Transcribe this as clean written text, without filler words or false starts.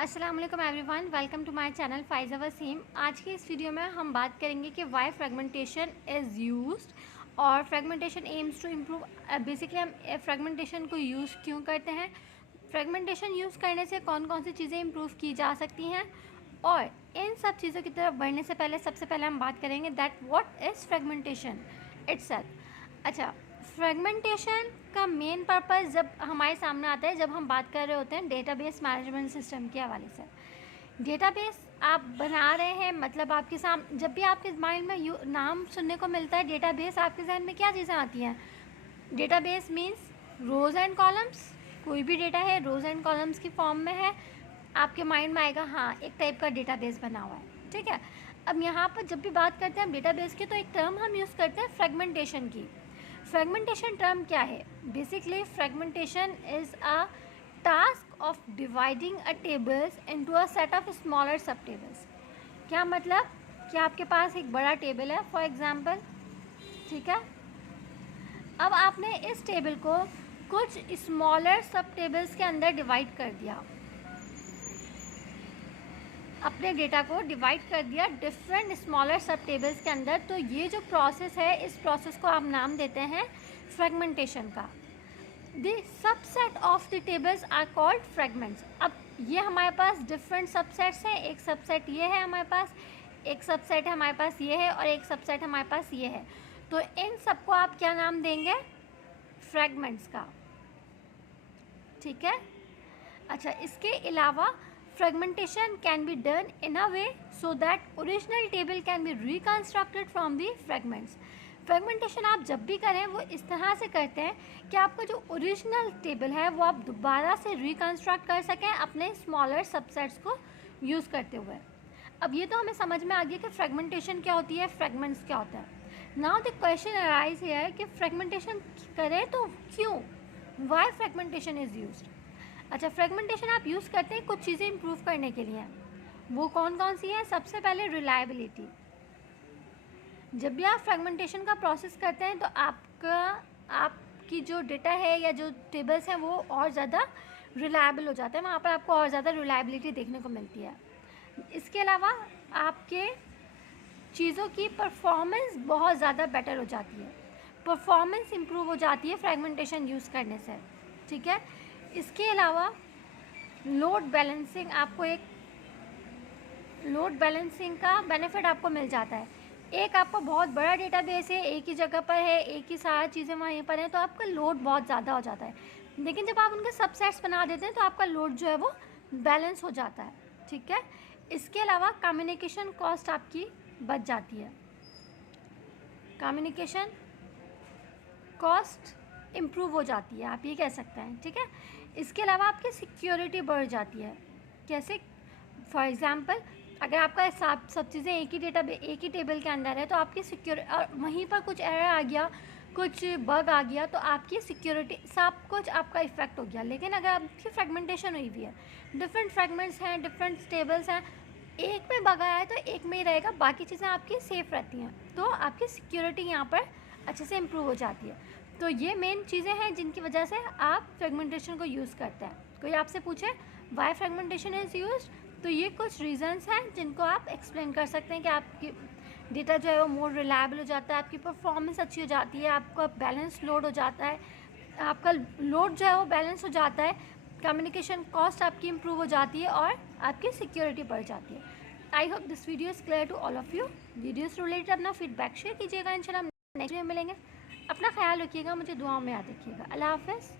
अस्सलाम वालेकुम everyone, welcome to my channel Faiza Waseem. आज की इस वीडियो में हम बात करेंगे कि वाई फ्रेगमेंटेशन इज़ यूज्ड और fragmentation aims to improve. Basically हम फ्रेगमेंटेशन को यूज़ क्यों करते हैं, फ्रेगमेंटेशन यूज़ करने से कौन कौन सी चीज़ें इम्प्रूव की जा सकती हैं, और इन सब चीज़ों की तरफ बढ़ने से पहले सबसे पहले हम बात करेंगे that what is fragmentation itself. अच्छा, फ्रेगमेंटेशन का मेन पर्पस जब हमारे सामने आता है जब हम बात कर रहे होते हैं डेटाबेस मैनेजमेंट सिस्टम के हवाले से। डेटाबेस आप बना रहे हैं, मतलब आपके सामने जब भी आपके माइंड में नाम सुनने को मिलता है डेटाबेस, आपके जहन में क्या चीज़ें आती हैं? Database means rows and columns. कोई भी डेटा है रोज़ एंड कॉलम्स की फॉर्म में है, आपके माइंड में आएगा हाँ एक टाइप का डेटाबेस बना हुआ है। ठीक है, अब यहाँ पर जब भी बात करते हैं हम डेटाबेस की, तो एक टर्म हम यूज़ करते हैं फ्रेगमेंटेशन की। फ्रेगमेंटेशन टर्म क्या है? Basically fragmentation is a task of dividing a tables into a set of smaller सब टेबल्स। क्या मतलब कि आपके पास एक बड़ा टेबल है फॉर एग्जांपल, ठीक है। अब आपने इस टेबल को कुछ स्मॉलर सब टेबल्स के अंदर डिवाइड कर दिया, अपने डेटा को डिवाइड कर दिया डिफरेंट स्मॉलर सब टेबल्स के अंदर। तो ये जो प्रोसेस है, इस प्रोसेस को आप नाम देते हैं फ्रेगमेंटेशन का। The subset of the tables are called fragments. अब ये हमारे पास डिफरेंट सबसेट्स हैं, एक सबसेट ये है हमारे पास, एक सबसेट हमारे पास ये है, और एक सबसेट हमारे पास ये है। तो इन सबको आप क्या नाम देंगे? फ्रेगमेंट्स का। ठीक है। अच्छा, इसके अलावा fragmentation can be done in a way so that original table can be reconstructed from the fragments। Fragmentation आप जब भी करें वो इस तरह से करते हैं कि आपका जो ओरिजिनल टेबल है वो आप दोबारा से रिकन्स्ट्रक्ट कर सकें अपने स्मॉलर सबसेट्स को यूज़ करते हुए। अब ये तो हमें समझ में आ गया कि फ्रेगमेंटेशन क्या होती है, फ्रेगमेंट्स क्या होता है। Now the question arise here कि फ्रेगमेंटेशन करें तो क्यों, वाई फ्रेगमेंटेशन इज़ यूज्ड। अच्छा, फ्रेगमेंटेशन आप यूज़ करते हैं कुछ चीज़ें इंप्रूव करने के लिए। वो कौन कौन सी है? सबसे पहले रिलायबिलिटी। जब भी आप फ्रेगमेंटेशन का प्रोसेस करते हैं तो आपकी जो डेटा है या जो टेबल्स हैं वो और ज़्यादा रिलायबल हो जाते हैं, वहाँ पर आपको और ज़्यादा रिलायबिलिटी देखने को मिलती है। इसके अलावा आपके चीज़ों की परफॉर्मेंस बहुत ज़्यादा बेटर हो जाती है, परफॉर्मेंस इम्प्रूव हो जाती है फ्रेगमेंटेशन यूज़ करने से। ठीक है। इसके अलावा लोड बैलेंसिंग, आपको एक लोड बैलेंसिंग का बेनिफिट आपको मिल जाता है। एक आपका बहुत बड़ा डेटाबेस है, एक ही जगह पर है, एक ही सारी चीज़ें वहीं पर हैं, तो आपका लोड बहुत ज़्यादा हो जाता है। लेकिन जब आप उनके सबसेट्स बना देते हैं तो आपका लोड जो है वो बैलेंस हो जाता है। ठीक है। इसके अलावा कम्युनिकेशन कॉस्ट आपकी बच जाती है, कम्युनिकेशन कॉस्ट इम्प्रूव हो जाती है, आप ये कह सकते हैं। ठीक है। इसके अलावा आपकी सिक्योरिटी बढ़ जाती है। कैसे? फॉर एग्ज़ाम्पल, अगर आपका सब चीज़ें एक ही टेबल के अंदर है तो आपकी और वहीं पर कुछ एरर आ गया, कुछ बग आ गया, तो आपकी सिक्योरिटी सब कुछ आपका इफ़ेक्ट हो गया। लेकिन अगर आपकी फ्रेगमेंटेशन हुई हुई है, डिफरेंट फ्रेगमेंट्स हैं, डिफरेंट टेबल्स हैं, एक में बग आया है तो एक में ही रहेगा, बाकी चीज़ें आपकी सेफ़ रहती हैं, तो आपकी सिक्योरिटी यहाँ पर अच्छे से इम्प्रूव हो जाती है। तो ये मेन चीज़ें हैं जिनकी वजह से आप फ्रेगमेंटेशन को यूज़ करते हैं। कोई आपसे पूछे वाई फ्रेगमेंटेशन इज़ यूज्ड, तो ये कुछ रीज़न्स हैं जिनको आप एक्सप्लेन कर सकते हैं कि आपकी डेटा जो है वो मोर रिलायबल हो जाता है, आपकी परफॉर्मेंस अच्छी हो जाती है, आपका बैलेंस लोड हो जाता है, आपका लोड जो है वो बैलेंस हो जाता है, कम्युनिकेशन कॉस्ट आपकी इम्प्रूव हो जाती है, और आपकी सिक्योरिटी बढ़ जाती है। I hope this video is clear to all of you. Videos related अपना फीडबैक शेयर कीजिएगा। इंशाल्लाह नेक्स्ट वीडियो में मिलेंगे। अपना ख्याल रखिएगा, मुझे दुआओं में याद रखिएगा। अल्लाह हाफ़िज़।